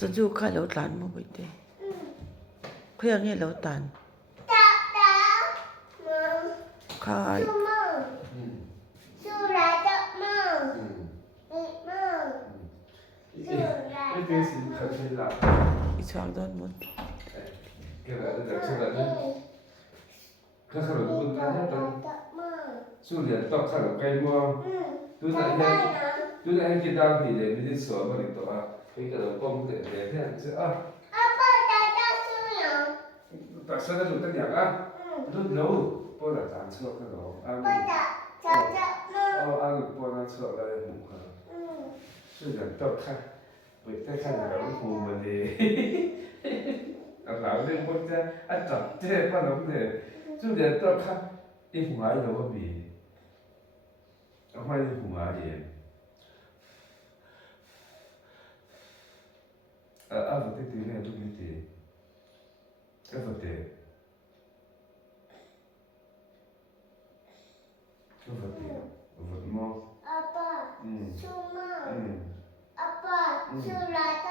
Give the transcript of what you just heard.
Sa du khai lẩu tàn mà bây tê. Khuya nghe lẩu tàn. Khai.ไม่เป็นสิ่งขัดใจหลัก Isang doon mo. แกแบบแต่ขนาดนั้นข้าขนมคุณตาเนี่ยตอนสู้เหรียญตอกขนมไก่มัวดูได้ให้กินดาวดีเลยไม่ได้สอนมาถึงตัวพี่กระโดดป้องเตะเตะเนี่ยจะตักเส้นแล้วดูตั้งอย่างรุ่นเราป้อนจานเชือกขนมอ้างป้อนเชือกอะไรหมูขนมสู้เหรียญตอกข้าไปได้ข้าเหนียวหูมันดีหลังเรื่องพวกจะจับเจ๊ป้อนน้ำเนี่ยสู้เหรียญตอกข้าไอ้หัวไอ้เราก็มีเอาไม่ได้หัวเองvotez TV à double T. Votez. Votez. Votement. Apa? Cuma. Apa? Surat